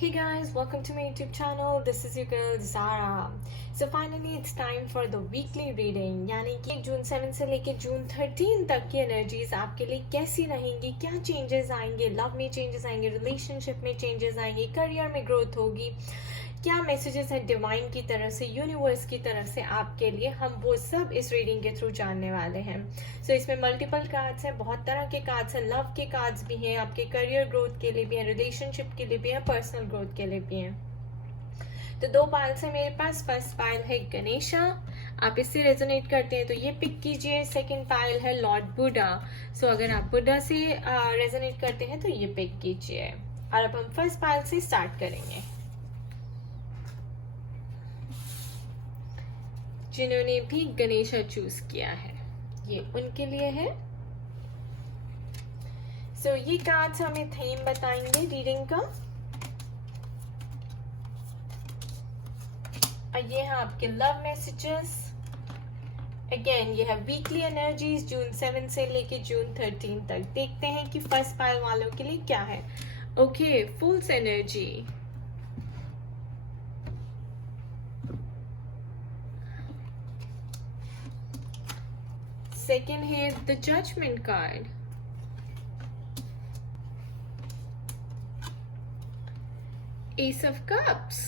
Hey guys, welcome to my YouTube channel. This is your girl Zara. So finally it's time for the weekly reading. यानी कि जून 7 से लेके जून 13 तक की energies आपके लिए कैसी रहेंगी, क्या चेंजेस आएंगे, लव में चेंजेस आएंगे, रिलेशनशिप में चेंजेस आएंगे, करियर में ग्रोथ होगी, क्या मैसेजेस हैं डिवाइन की तरफ से, यूनिवर्स की तरफ से आपके लिए, हम वो सब इस रीडिंग के थ्रू जानने वाले हैं। सो इसमें मल्टीपल कार्ड्स हैं, बहुत तरह के कार्ड्स हैं, लव के कार्ड्स भी हैं, आपके करियर ग्रोथ के लिए भी हैं, रिलेशनशिप के लिए भी हैं, पर्सनल ग्रोथ के लिए भी हैं। तो दो पाइल्स है मेरे पास। फर्स्ट पाइल है गणेशा, आप इससे रेजोनेट करते हैं तो ये पिक कीजिए। सेकंड पाइल है लॉर्ड बुद्धा। सो अगर आप बुद्धा से रेजोनेट करते हैं तो ये पिक कीजिए। और अब हम फर्स्ट पाइल से स्टार्ट करेंगे। जिन्होंने भी गणेशा चूज किया है ये उनके लिए है। सो ये कार्ड्स हमें थीम बताएंगे रीडिंग का। और ये है आपके लव मैसेजेस। अगेन ये है वीकली एनर्जीज जून 7 से लेके जून 13 तक। देखते हैं कि फर्स्ट पाइल वालों के लिए क्या है। ओके, फूल्स एनर्जी। Second है the judgment card. Ace of Cups.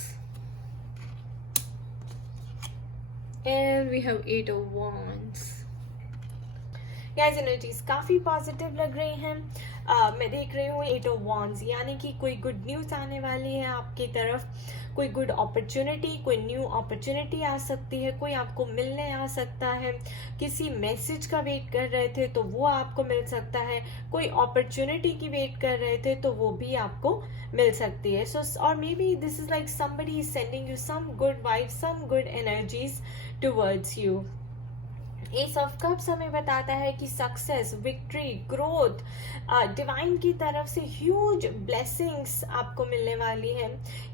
And we have Eight of Wands. Guys, energies काफी पॉजिटिव लग रही हैं। मैं देख रही हूँ एट ऑफ वॉन्ड्स, यानी कि कोई गुड न्यूज आने वाली है आपकी तरफ, कोई गुड अपॉर्चुनिटी, कोई न्यू अपॉर्चुनिटी आ सकती है, कोई आपको मिलने आ सकता है, किसी मैसेज का वेट कर रहे थे तो वो आपको मिल सकता है, कोई अपॉर्चुनिटी की वेट कर रहे थे तो वो भी आपको मिल सकती है। सो और maybe this is like somebody is sending you some good vibes, some good energies towards you. Ace of cups हमें बताता है कि सक्सेस, विक्ट्री, ग्रोथ, डिवाइन की तरफ से ह्यूज ब्लेसिंग्स आपको मिलने वाली है।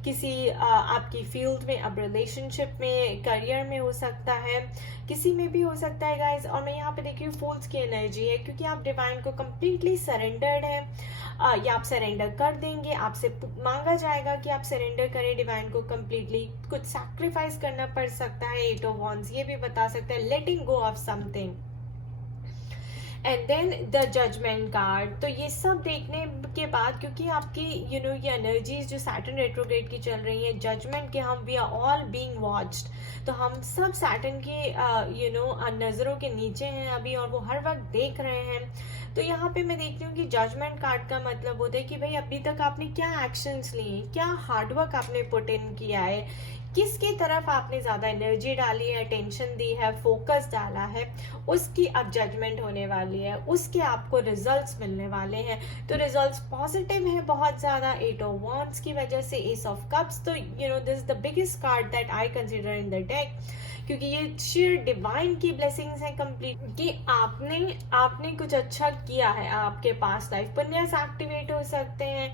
किसी आपकी फील्ड में, अब रिलेशनशिप में, करियर में हो सकता है, किसी में भी हो सकता है गाइज। और मैं यहाँ पे देख रही हूँ फूल्स की एनर्जी है, क्योंकि आप डिवाइन को कंप्लीटली सरेंडर्ड है, या आप सरेंडर कर देंगे। आपसे मांगा जाएगा कि आप सरेंडर करें डिवाइन को कंप्लीटली। कुछ सैक्रिफाइस करना पड़ सकता है। एट ऑफ वॉन्ड्स ये भी बता सकता है letting go of something. And then the judgement card. तो ये सब देखने के बाद, क्योंकि आपकी ये एनर्जीज जो सैटर्न रेट्रोग्रेड की चल रही है, जजमेंट के हम we are all being watched, तो हम सब सैटर्न के नजरों के नीचे हैं अभी, और वो हर वक्त देख रहे हैं। तो यहाँ पे मैं देखती हूँ कि जजमेंट कार्ड का मतलब होता है कि भाई अभी तक आपने क्या एक्शंस लिए, क्या हार्डवर्क आपने पुट इन किया है, किसकी तरफ आपने ज्यादा एनर्जी डाली है, अटेंशन दी है, फोकस डाला है, उसकी अब जजमेंट होने वाली है, उसके आपको रिजल्ट्स मिलने वाले हैं। तो रिजल्ट्स पॉजिटिव हैं बहुत ज्यादा एट ऑफ वॉन्ड्स की वजह से। एस ऑफ कप्स, तो this is the biggest card that I consider in the deck, क्योंकि ये शेयर डिवाइन की ब्लेसिंग्स है कंप्लीट, कि आपने कुछ अच्छा किया है, आपके पास लाइफ पुण्यस एक्टिवेट हो सकते हैं,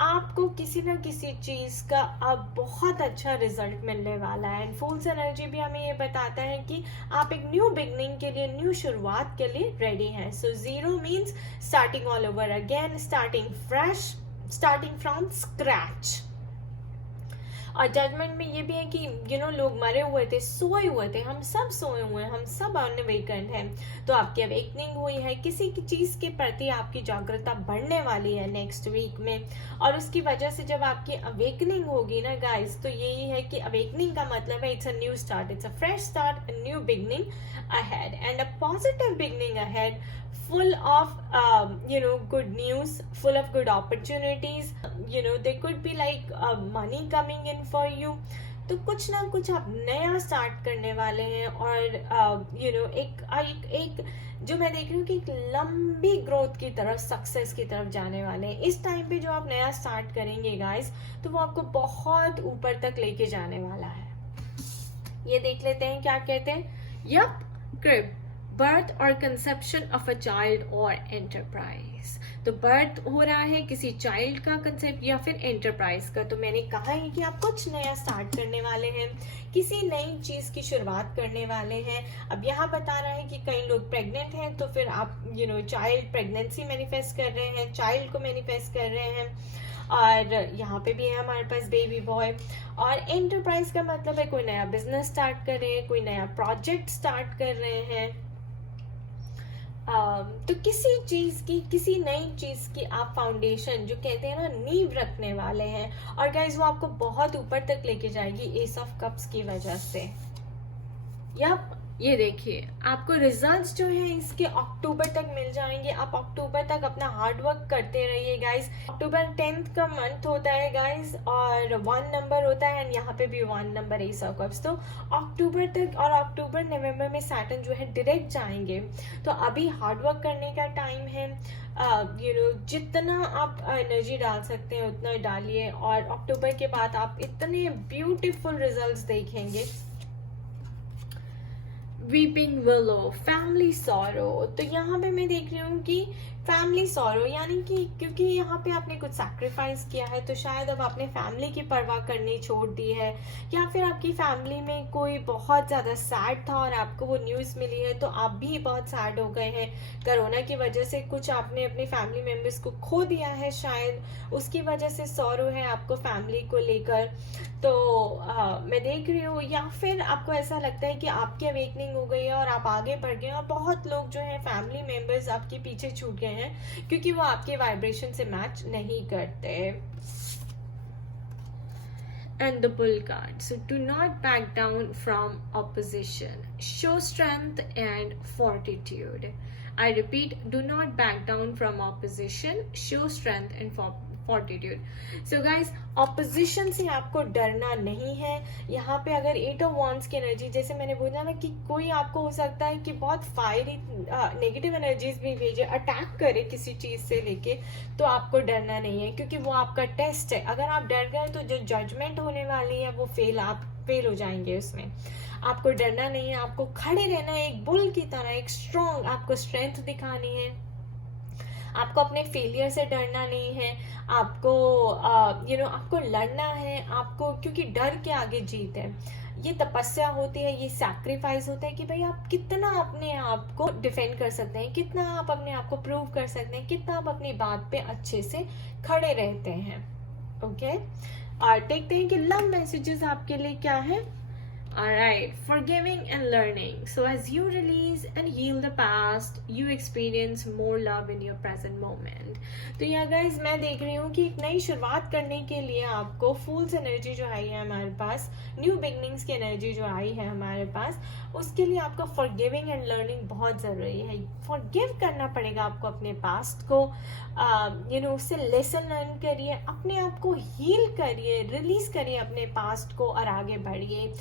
आपको किसी न किसी चीज का अब बहुत अच्छा रिजल्ट मिलने वाला है। एंड फूल्स एनर्जी भी हमें ये बताता है कि आप एक न्यू बिगनिंग के लिए, न्यू शुरुआत के लिए रेडी हैं। So zero means starting all over again, starting fresh, starting from scratch. और जजमेंट में ये भी है कि लोग मरे हुए थे, सोए हुए थे, हम सब सोए हुए हैं, हम सब अनवेकेंड हैं। तो आपकी अवेकनिंग हुई है, किसी की चीज के प्रति आपकी जागरूकता बढ़ने वाली है नेक्स्ट वीक में। और उसकी वजह से जब आपकी अवेकनिंग होगी ना गाइस, तो यही है कि अवेकनिंग का मतलब है it's a new start, it's a fresh start, a new beginning ahead, and a positive beginning ahead, full of good news, full of good opportunities. There could be like money coming in for you. तो कुछ ना कुछ आप नया start करने वाले हैं। और एक जो मैं देख रही हूँ कि एक लंबी ग्रोथ की तरफ, सक्सेस की तरफ जाने वाले हैं। इस टाइम पे जो आप नया स्टार्ट करेंगे गाइस, तो वो आपको बहुत ऊपर तक लेके जाने वाला है। ये देख लेते हैं क्या कहते हैं। यप, क्रिब, बर्थ और कंसेप्शन ऑफ अ चाइल्ड और एंटरप्राइज। तो बर्थ हो रहा है किसी चाइल्ड का कंसेप्ट या फिर एंटरप्राइज का। तो मैंने कहा है कि आप कुछ नया स्टार्ट करने वाले हैं, किसी नई चीज की शुरुआत करने वाले हैं। अब यहाँ बता रहा है कि कई लोग प्रेग्नेंट हैं, तो फिर आप चाइल्ड प्रेगनेंसी मैनिफेस्ट कर रहे हैं, चाइल्ड को मैनिफेस्ट कर रहे हैं। और यहाँ पे भी है हमारे पास बेबी बॉय। और एंटरप्राइज का मतलब है कोई नया बिजनेस स्टार्ट कर रहे हैं, कोई नया प्रोजेक्ट स्टार्ट कर रहे हैं। तो किसी चीज की, किसी नई चीज की आप फाउंडेशन, जो कहते हैं ना, नींव रखने वाले हैं। और गाइज वो आपको बहुत ऊपर तक लेके जाएगी एस ऑफ कप्स की वजह से। यप, ये देखिए आपको रिजल्ट्स जो है इसके अक्टूबर तक मिल जाएंगे। आप अक्टूबर तक अपना हार्ड वर्क करते रहिए गाइस। अक्टूबर 10th का मंथ होता है गाइस, और 1 नंबर होता है, एंड यहाँ पे भी 1 नंबर एस ऑफ कप्स। तो अक्टूबर तक, और अक्टूबर नवंबर में सैटर्न जो है डायरेक्ट जाएंगे। तो अभी हार्ड वर्क करने का टाइम है। जितना आप एनर्जी डाल सकते हैं उतना डालिए, और अक्टूबर के बाद आप इतने ब्यूटीफुल रिजल्ट्स देखेंगे। Weeping willow, family sorrow. तो यहाँ पे मैं देख रही हूँ कि फैमिली सॉरो यानी कि क्योंकि यहाँ पे आपने कुछ सैक्रिफाइस किया है, तो शायद अब आपने फैमिली की परवाह करनी छोड़ दी है, या फिर आपकी फैमिली में कोई बहुत ज़्यादा सैड था और आपको वो न्यूज़ मिली है तो आप भी बहुत सैड हो गए हैं। कोरोना की वजह से कुछ आपने अपने फैमिली मेम्बर्स को खो दिया है, शायद उसकी वजह से सॉरो है आपको फैमिली को लेकर। तो मैं देख रही हूँ, या फिर आपको ऐसा लगता है कि आपकी अवेकनिंग हो गई है और आप आगे बढ़ गए, और बहुत लोग जो है फैमिली मेंबर्स आपके पीछे छूट गए हैं क्योंकि वो आपके वाइब्रेशन से मैच नहीं करते। And the bull card. So do not back down from opposition. Show strength and fortitude. I repeat, do not back down from opposition. Show strength and fortitude. So guys, opposition से आपको डरना नहीं है। यहाँ पे अगर 8 ऑफ वॉन्ड्स की energy, जैसे मैंने बोला ना कि कोई आपको हो सकता है कि बहुत फायरी नेगेटिव एनर्जीज भी भेजे, अटैक करे किसी चीज से लेके, तो आपको डरना नहीं है क्योंकि वो आपका टेस्ट है। अगर आप डर गए तो जो जजमेंट होने वाली है वो आप फेल हो जाएंगे उसमें। आपको डरना नहीं है, आपको खड़े रहना है एक बुल की तरह, एक स्ट्रॉन्ग, आपको स्ट्रेंथ दिखानी है। आपको अपने फेलियर से डरना नहीं है, आपको आपको लड़ना है, आपको, क्योंकि डर के आगे जीत है। ये तपस्या होती है, ये सैक्रिफाइस होता है कि भाई आप कितना अपने आप को डिफेंड कर सकते हैं, कितना आप अपने आप को प्रूव कर सकते हैं, कितना आप अपनी बात पे अच्छे से खड़े रहते हैं। ओके, और देखते हैं कि लव मैसेजेस आपके लिए क्या है। Alright, forgiving and learning. So as you release and heal the past, you experience more love in your present moment. तो यहाँ guys मैं देख रही हूँ कि एक नई शुरुआत करने के लिए आपको फूल्स एनर्जी जो आई है हमारे पास, न्यू बिगनिंग्स की एनर्जी जो आई है हमारे पास, उसके लिए आपको फॉरगिविंग एंड लर्निंग बहुत ज़रूरी है। फॉरगिव करना पड़ेगा आपको अपने पास्ट को, उससे लेसन लर्न करिए, अपने आप को हील करिए, रिलीज करिए अपने पास्ट को और आगे बढ़िए।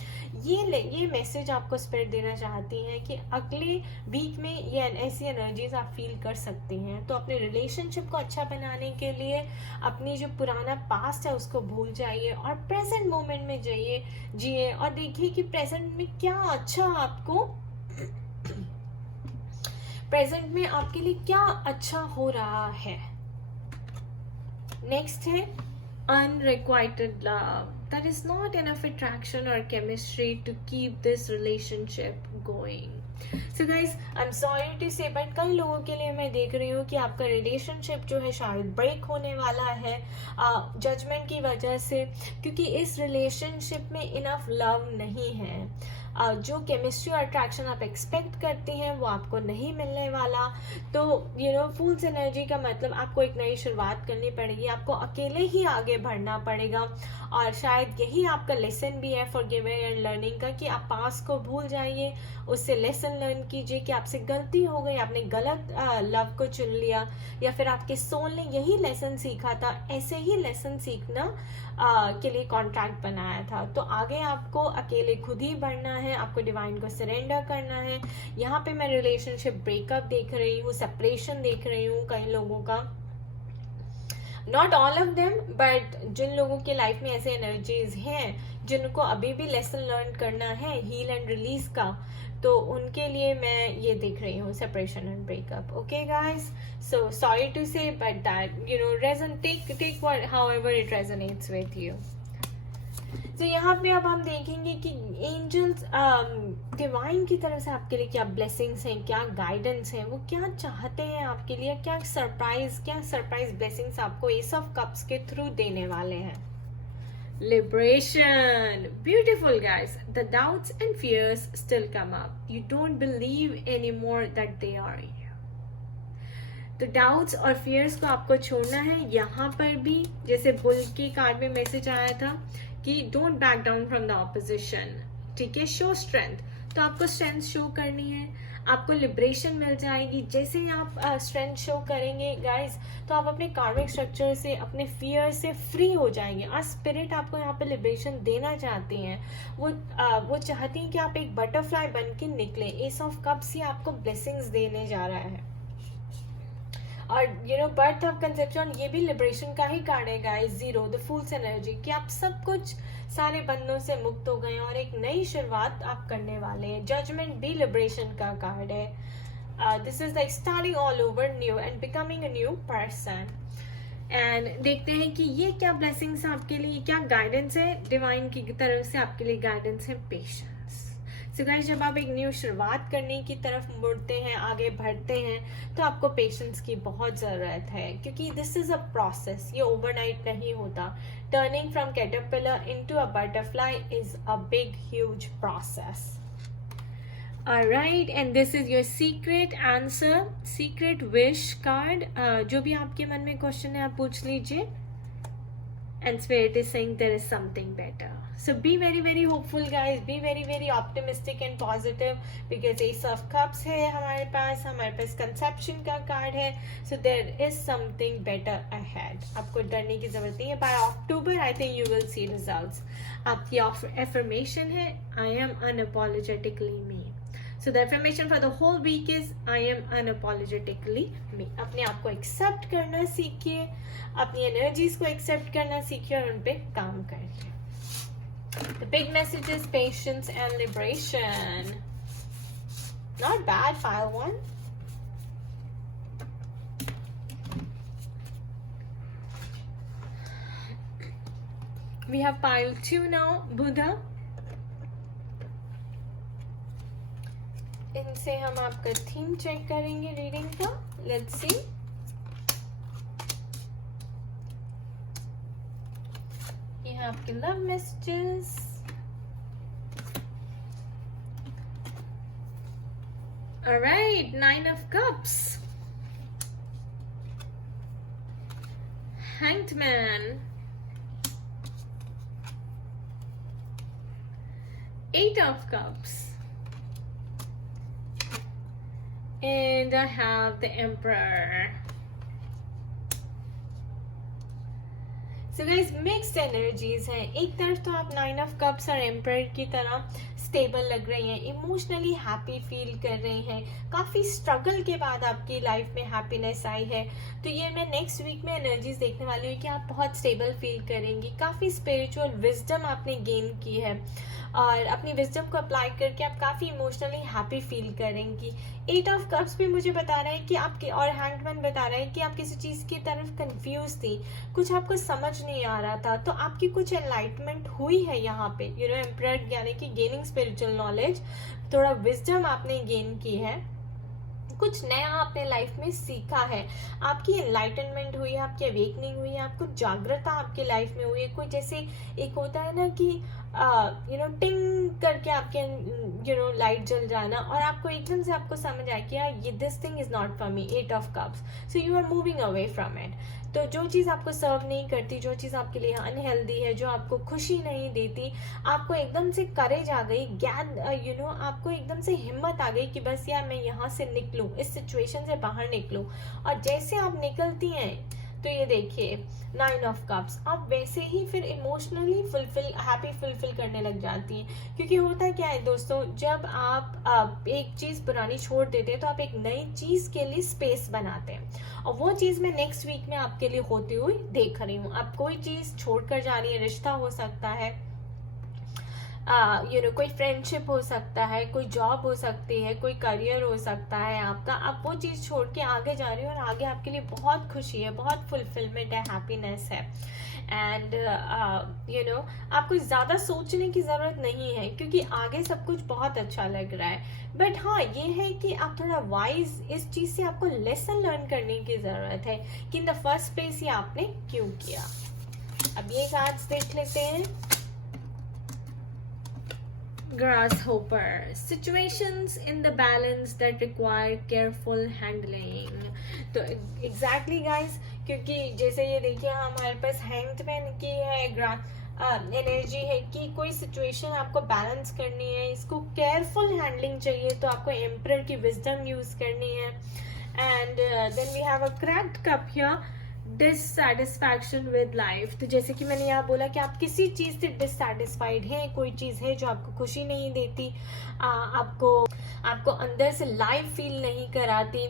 ये मैसेज आपको स्प्रेड देना चाहती हैं कि अगले वीक में ये ऐसी एनर्जीज आप फील कर सकती हैं। तो अपने रिलेशनशिप को अच्छा बनाने के लिए अपनी जो पुराना पास्ट है उसको भूल जाइए और प्रेजेंट मोमेंट में जिए और देखिए कि प्रेजेंट में क्या अच्छा आपको प्रेजेंट में आपके लिए क्या अच्छा हो रहा है। नेक्स्ट है unrequited love. That is not enough attraction or chemistry to keep this relationship going. So guys, I'm sorry to say, but कई लोगों के लिए मैं देख रही हूँ कि आपका रिलेशनशिप जो है शायद ब्रेक होने वाला है जजमेंट की वजह से, क्योंकि इस रिलेशनशिप में इनफ लव नहीं है। जो केमिस्ट्री और अट्रैक्शन आप एक्सपेक्ट करती हैं वो आपको नहीं मिलने वाला। तो फूल्स एनर्जी का मतलब आपको एक नई शुरुआत करनी पड़ेगी, आपको अकेले ही आगे बढ़ना पड़ेगा। और शायद यही आपका लेसन भी है फॉरगिविंग एंड लर्निंग का, कि आप पास्ट को भूल जाइए, उससे लेसन लर्न कीजिए कि आपसे गलती हो गई, आपने गलत लव को चुन लिया, या फिर आपके सोल ने यही लेसन सीखा था, ऐसे ही लेसन सीखना के लिए कॉन्ट्रैक्ट बनाया था। तो आगे आपको अकेले खुद ही बढ़ना है, आपको डिवाइन को सरेंडर करना है। यहाँ पे मैं रिलेशनशिप ब्रेकअप देख रही हूँ, सेपरेशन देख रही हूँ कई लोगों का, not all of them, but जिन लोगों की लाइफ में ऐसे एनर्जीज हैं जिनको अभी भी लेसन लर्न करना है हील एंड रिलीज का, तो उनके लिए मैं ये देख रही हूँ separation and breakup. Okay guys, so sorry to say, but that take whatever it resonates with you. तो यहाँ पे अब हम देखेंगे कि एंजल्स डिवाइन की तरफ से आपके लिए क्या ब्लेसिंग्स हैं, क्या गाइडेंस है, वो क्या चाहते हैं आपके लिए, क्या सरप्राइज ब्लेसिंग्स आपको एस ऑफ कप्स के थ्रू देने वाले हैं. Liberation. Beautiful, guys. The doubts and fears still come up. You don't believe anymore that they are you. तो डाउट्स और फियर्स को आपको छोड़ना है. यहाँ पर भी जैसे बुल की कार्ड में मैसेज आया था कि don't back down from the opposition. ठीक है, शो स्ट्रेंथ. तो आपको स्ट्रेंथ शो करनी है, आपको लिबरेशन मिल जाएगी. जैसे ही आप स्ट्रेंथ शो करेंगे गाइस, तो आप अपने कार्मिक स्ट्रक्चर से, अपने फियर से फ्री हो जाएंगे. और स्पिरिट आपको यहाँ पे लिबरेशन देना चाहती हैं. वो चाहती हैं कि आप एक बटरफ्लाई बन के निकले. एस ऑफ कप्स ही आपको ब्लेसिंग्स देने जा रहा है. और बर्थ ऑफ कंसेप्शन, ये भी लिबरेशन का ही कार्ड है गाइस. 0 द फूल्स एनर्जी, कि आप सब कुछ सारे बंधनों से मुक्त हो गए और एक नई शुरुआत आप करने वाले हैं. जजमेंट भी लिबरेशन का कार्ड है. This is like starting all over new and becoming a new person. And देखते हैं कि ये क्या ब्लेसिंग्स आपके लिए, क्या गाइडेंस है डिवाइन की तरफ से आपके लिए. गाइडेंस है पेशेंस. सो गाइस, जब आप एक न्यू शुरुआत करने की तरफ मुड़ते हैं, आगे बढ़ते हैं, तो आपको पेशेंस की बहुत ज़रूरत है, क्योंकि दिस इज़ अ प्रोसेस. ये ओवरनाइट नहीं होता. Turning from caterpillar into a butterfly is a big huge process. Alright, and this is your secret answer, secret wish card. जो भी आपके मन में क्वेश्चन है आप पूछ लीजिए. And Spirit is saying there is something better. So be very, very hopeful, guys. Be very, very optimistic and positive, because Ace of Cups है हमारे पास Conception का कार्ड है. So there is something better ahead. आपको डरने की जरूरत नहीं है. By October, I think you will see results. आपकी affirmation है I am unapologetically me. So the affirmation for the whole week is I am unapologetically me. अपने आप को एक्सेप्ट करना सीखिए, अपनी एनर्जीज को एक्सेप्ट करना सीखिए और उन पे काम करिए. The big message is patience and liberation. Not bad, file 1. We have pile 2 now, Buddha. इनसे हम आपका थीम चेक करेंगे रीडिंग का. Let's see. ये हैं आपके love messages. Alright, 9 of cups, hanged man, 8 of cups, and I have the Emperor. So guys, mixed energies हैं. एक तरफ तो आप 9 of Cups और Emperor की तरह स्टेबल लग रही हैं, इमोशनली हैप्पी फील कर रही हैं, काफ़ी स्ट्रगल के बाद आपकी लाइफ में हैप्पीनेस आई है. तो ये मैं नेक्स्ट वीक में एनर्जीज देखने वाली हूँ कि आप बहुत स्टेबल फील करेंगी. काफ़ी स्पिरिचुअल विजडम आपने गेन की है और अपनी विजडम को अप्लाई करके आप काफ़ी इमोशनली हैप्पी फील करेंगी. 8 of Cups भी मुझे बता रहा है कि आपके, और हैंडमैन बता रहा है कि आप किसी चीज़ की तरफ कंफ्यूज थी, कुछ आपको समझ नहीं आ रहा था, तो आपकी कुछ एनलाइटमेंट हुई है यहाँ पे. एम्परर यानी कि गेनिंग स्पिरिचुअल नॉलेज, थोड़ा विजडम आपने गेन की है, कुछ नया आपने लाइफ में सीखा है, आपकी एनलाइटनमेंट हुई है, आपकी अवेकनिंग हुई है, आपको जागृता आपकी लाइफ में हुई है. कोई जैसे एक होता है ना कि टिंग करके आपके लाइट जल जाना और आपको एकदम से आपको समझ आए कि यार ये this thing is not for me. 8 of Cups, so you are moving away from it. तो जो चीज़ आपको सर्व नहीं करती, जो चीज़ आपके लिए अनहेल्दी है, जो आपको खुशी नहीं देती, आपको एकदम से करेज आ गई, ज्ञान आपको एकदम से हिम्मत आ गई कि बस यार मैं यहाँ से निकलूँ, इस सिचुएशन से बाहर निकलूँ. और जैसे आप निकलती हैं तो ये देखिए 9 of Cups, आप वैसे ही फिर इमोशनली हैप्पी फुलफिल करने लग जाती हैं. क्योंकि होता क्या है दोस्तों, जब आप एक चीज़ पुरानी छोड़ देते हैं तो आप एक नई चीज़ के लिए स्पेस बनाते हैं, और वो चीज़ मैं नेक्स्ट वीक में आपके लिए होती हुई देख रही हूँ. आप कोई चीज़ छोड़ कर जा रही है, रिश्ता हो सकता है, कोई फ्रेंडशिप हो सकता है, कोई जॉब हो सकती है, कोई करियर हो सकता है आपका, आप वो चीज़ छोड़ के आगे जा रहे हो और आगे आपके लिए बहुत खुशी है, बहुत फुलफिलमेंट है, हैप्पीनेस है। एंड आपको ज़्यादा सोचने की ज़रूरत नहीं है क्योंकि आगे सब कुछ बहुत अच्छा लग रहा है। बट हाँ, ये है कि आप थोड़ा वाइज, इस चीज़ से आपको लेसन लर्न करने की ज़रूरत है कि इन द फर्स्ट प्लेस ये आपने क्यों किया। अब ये कार्ड्स देख लेते हैं। Grasshopper, situations in the balance that require careful handling. तो exactly guys, क्योंकि जैसे ये देखिए हमारे पास हैंग्ड मैन की है एनर्जी है कि कोई सिचुएशन आपको बैलेंस करनी है, इसको केयरफुल हैंडलिंग चाहिए, तो आपको एम्परर की विजडम यूज करनी है। And then we have a cracked cup here, dissatisfaction with life. तो जैसे कि मैंने यहाँ बोला कि आप किसी चीज़ से डिससैटिस्फाइड हैं, कोई चीज़ है जो आपको खुशी नहीं देती, आपको अंदर से लाइफ फील नहीं कराती,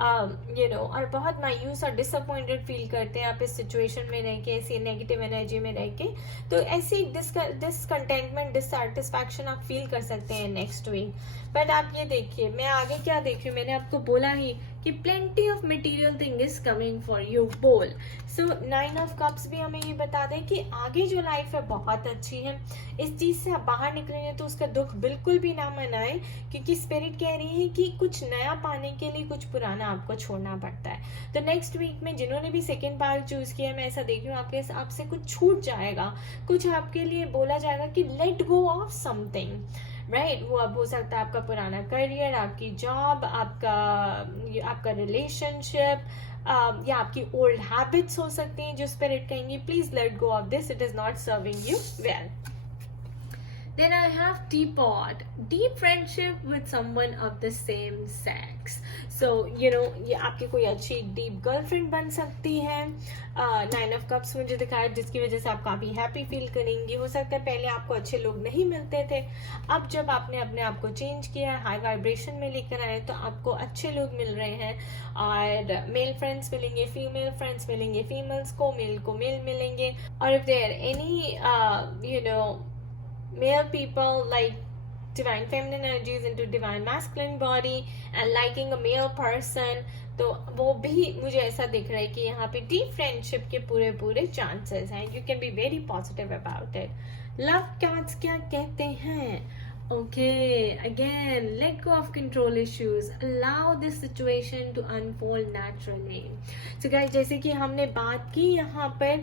और बहुत मायूस और डिसअपॉइंटेड फील करते हैं आप इस सिचुएशन में रह के, ऐसी नेगेटिव एनर्जी में रह के। तो ऐसी डिसकंटेंटमेंट, डिससैटिस्फैक्शन आप फील कर सकते हैं नेक्स्ट वीक। बट आप ये देखिए, मैं आगे क्या देख रही हूँ, मैंने आपको बोला ही कि plenty of material thing is coming for you बोल। सो 9 ऑफ कप्स भी हमें ये बता दें कि आगे जो लाइफ है बहुत अच्छी है, इस चीज़ से आप बाहर निकलेंगे तो उसका दुख बिल्कुल भी ना मनाएं, क्योंकि स्पिरिट कह रही है कि कुछ नया पाने के लिए कुछ पुराना आपको छोड़ना पड़ता है। तो नेक्स्ट वीक में जिन्होंने भी सेकेंड पार्ट चूज किया, मैं ऐसा देख रही हूँ आपसे कुछ छूट जाएगा, कुछ आपके लिए बोला जाएगा कि late go of something, right. वो अब हो सकता है आपका पुराना करियर, आपकी जॉब, आपका रिलेशनशिप, या आपकी ओल्ड हैबिट्स हो सकती हैं जो स्पिरिट कहेंगी please let go of this, it is not serving you well. Then I have teapot, deep friendship with someone of the same sex. So ये आपकी कोई अच्छी डीप गर्लफ्रेंड बन सकती है। 9 ऑफ कप्स मुझे दिखाया, जिसकी वजह से आप काफ़ी हैप्पी फील करेंगी। हो सकता है पहले आपको अच्छे लोग नहीं मिलते थे, अब जब आपने अपने आप को चेंज किया है, हाई वाइब्रेशन में लेकर आए, तो आपको अच्छे लोग मिल रहे हैं। और मेल फ्रेंड्स मिलेंगे, फीमेल फ्रेंड्स मिलेंगे, फीमेल्स को मेल मिलेंगे। और if there any male people like divine feminine energies into divine masculine body and liking a male person, तो वो भी मुझे ऐसा दिख रहा है कि यहाँ पे डीप फ्रेंडशिप के पूरे चांसेस हैं। You can be very positive about it. Love cards क्या कहते हैं? Okay, again, let go of control issues. Allow this situation to unfold naturally. So guys, जैसे कि हमने बात की यहाँ पर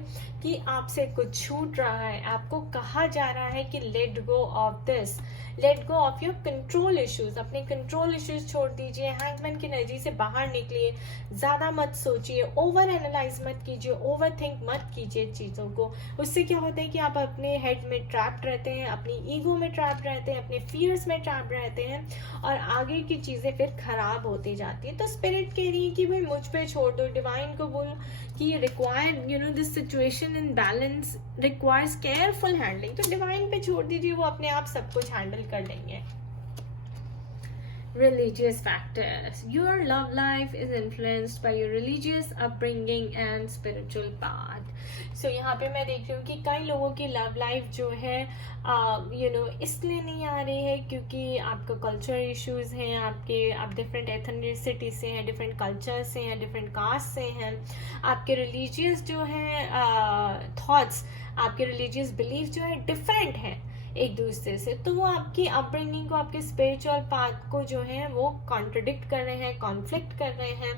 कि आपसे कुछ छूट रहा है, आपको कहा जा रहा है कि let go of this, let go of your control issues. अपने control issues छोड़ दीजिए, हैंगमैन की एनर्जी से बाहर निकलिए, ज़्यादा मत सोचिए, ओवर एनालाइज मत कीजिए, ओवर थिंक मत कीजिए चीज़ों को। उससे क्या होता है कि आप अपने हेड में ट्रैप्ड रहते हैं, अपनी ईगो में ट्रैप्ड रहते हैं, अपने फियर्स में ट्रैप्ड रहते हैं, और आगे की चीज़ें फिर खराब होती जाती है। तो स्पिरिट कह रही है कि भाई मुझ पे छोड़ दो, डिवाइन को बोलो कि required this situation in balance requires careful handling. तो डिवाइन पे छोड़ दीजिए, वो अपने आप सब कुछ हैंडल कर लेंगे। Religious factors. Your love life is influenced by your religious upbringing and spiritual path. So यहाँ पे मैं देख रही हूँ कि कई लोगों की लव लाइफ जो है इसलिए नहीं आ रही है क्योंकि आपका कल्चर इश्यूज हैं, आप डिफरेंट एथनिसिटी से हैं, डिफरेंट कल्चर से हैं, डिफरेंट कास्ट से हैं। आपके रिलीजियस जो हैं थॉट्स, आपके रिलीजियस बिलीफ जो है डिफरेंट हैं एक दूसरे से, तो वो आपकी अपब्रिंगिंग को, आपके स्पिरिचुअल पाथ को जो है वो कॉन्ट्रडिक्ट कर रहे हैं, कॉन्फ्लिक्ट कर रहे हैं,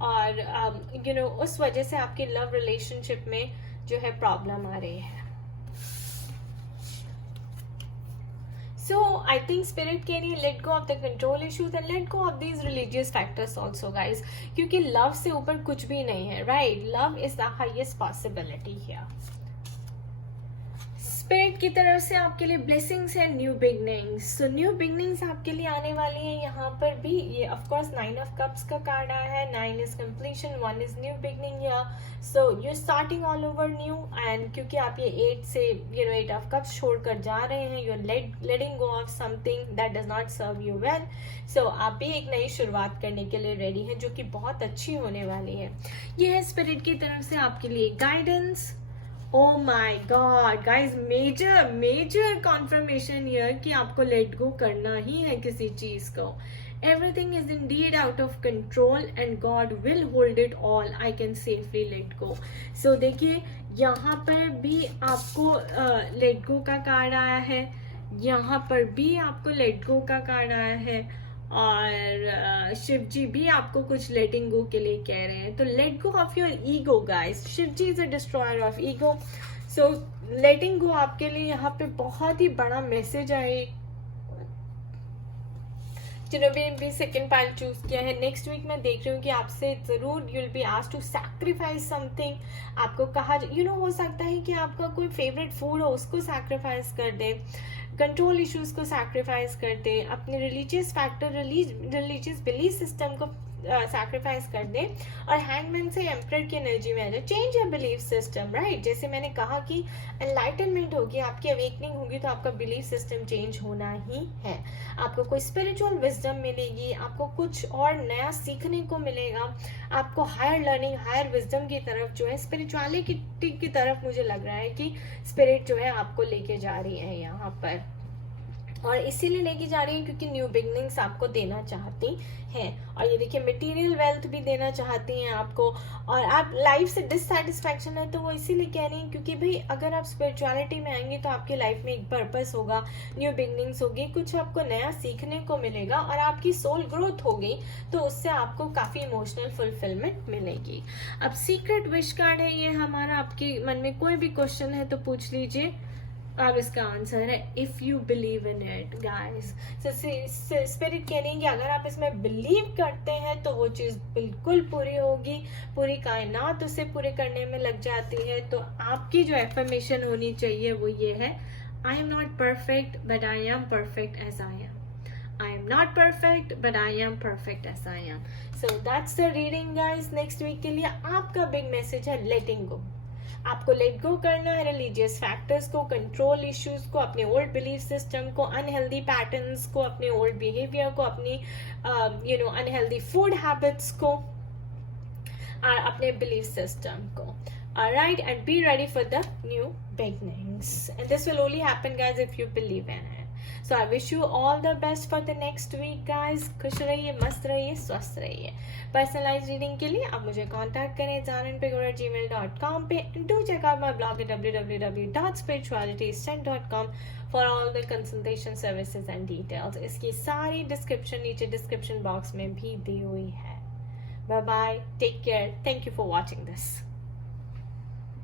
और उस वजह से आपकी लव रिलेशनशिप में जो है प्रॉब्लम आ रही है। सो आई थिंक स्पिरिट कह रही है late go of the control issues and let go of these religious factors also guys, क्योंकि लव से ऊपर कुछ भी नहीं है, right. Love is the highest possibility here. Spirit की तरफ से आपके लिए ब्लेसिंग्स है, new beginnings. So new beginnings आपके लिए आने वाली है। यहाँ पर भी ये ऑफ कोर्स 9 ऑफ कप्स का कार्ड आया है। 9 is completion, 1 is new beginning here. So you starting all over new, and क्योंकि आप ये 8 से 8 ऑफ कप्स छोड़कर जा रहे हैं, you are letting go of something that does not serve you well. So आप भी एक नई शुरुआत करने के लिए रेडी हैं, जो कि बहुत अच्छी होने वाली है। ये है स्पिरिट की तरफ से आपके लिए guidance Oh my God, guys, major confirmation here कि आपको let go करना ही है किसी चीज को. Everything is indeed out of control and God will hold it all. I can safely let go. So देखिए यहाँ पर भी आपको let go का कार्ड आया है, यहाँ पर भी आपको let go का कार्ड आया है, और शिव जी भी आपको कुछ लेटिंग गो के लिए कह रहे हैं. तो let go of your ego guys. Shiv ji is a destroyer of ego. So letting go आपके लिए यहाँ पे बहुत ही बड़ा मैसेज है. जिन्होंने भी सेकेंड पाइल चूज किया है, नेक्स्ट वीक मैं देख रही हूँ कि आपसे जरूर you will be asked to sacrifice something. आपको कहा हो सकता है कि आपका कोई फेवरेट फूड हो उसको सैक्रिफाइस कर दे, कंट्रोल इश्यूज को सैक्रिफाइस कर दे, अपने religious factor religious belief system को सैक्रिफाइस कर दे, और हैंगमैन से एम्परर की एनर्जी में आ जाए. Change your belief system, right. जैसे मैंने कहा कि एनलाइटनमेंट होगी, आपकी अवेकनिंग होगी, तो आपका बिलीफ सिस्टम चेंज होना ही है. आपको कोई स्पिरिचुअल विजडम मिलेगी, आपको कुछ और नया सीखने को मिलेगा, आपको हायर लर्निंग, हायर विजडम की तरफ जो है, स्पिरिचुअलिटी की तरफ मुझे लग रहा है कि स्पिरिट जो है आपको लेके जा रही है यहाँ पर. और इसीलिए लेके जा रही है क्योंकि न्यू बिगनिंग्स आपको देना चाहती हैं. और ये देखिए मटेरियल वेल्थ भी देना चाहती हैं आपको. और आप लाइफ से डिससैटिस्फैक्शन है तो वो इसीलिए कह रही हैं क्योंकि भाई अगर आप स्पिरिचुअलिटी में आएंगे तो आपकी लाइफ में एक पर्पस होगा, न्यू बिगनिंग्स होगी, कुछ आपको नया सीखने को मिलेगा, और आपकी सोल ग्रोथ होगी तो उससे आपको काफ़ी इमोशनल फुलफिलमेंट मिलेगी. अब सीक्रेट विश कार्ड है ये हमारा. आपके मन में कोई भी क्वेश्चन है तो पूछ लीजिए. अब इसका आंसर है if you believe in it guys. Spirit कह रही है कि अगर आप इसमें बिलीव करते हैं तो वो चीज़ बिल्कुल पूरी होगी. पूरी कायनात उसे पूरे करने में लग जाती है. तो आपकी जो एफर्मेशन होनी चाहिए वो ये है, I am not perfect but I am perfect as I am. I am not perfect but I am perfect as I am. So that's the reading guys. Next week के लिए आपका big message है letting go. आपको let go करना है religious factors को, control issues को, अपने ओल्ड बिलीफ सिस्टम को, अनहेल्दी पैटर्न्स को, अपने ओल्ड बिहेवियर को, अपनी अनहेल्दी फूड हैबिट्स को, और अपने बिलीफ सिस्टम को. Alright, and be ready for the new beginnings. And this will only happen guys if you believe in it. So I wish you all the best for the next week guys. खुश रहिए, मस्त रहिए, स्वस्थ रहिए. Personalise reading के लिए आप मुझे कांटेक्ट करें jananpegora@gmail.com पे. Do check out my blog at www.spiritualitystent.com for all the consultation services and details. इसकी सारी डिस्क्रिप्शन नीचे डिस्क्रिप्शन बॉक्स में भी दी हुई है. Bye bye, take care, thank you for watching this.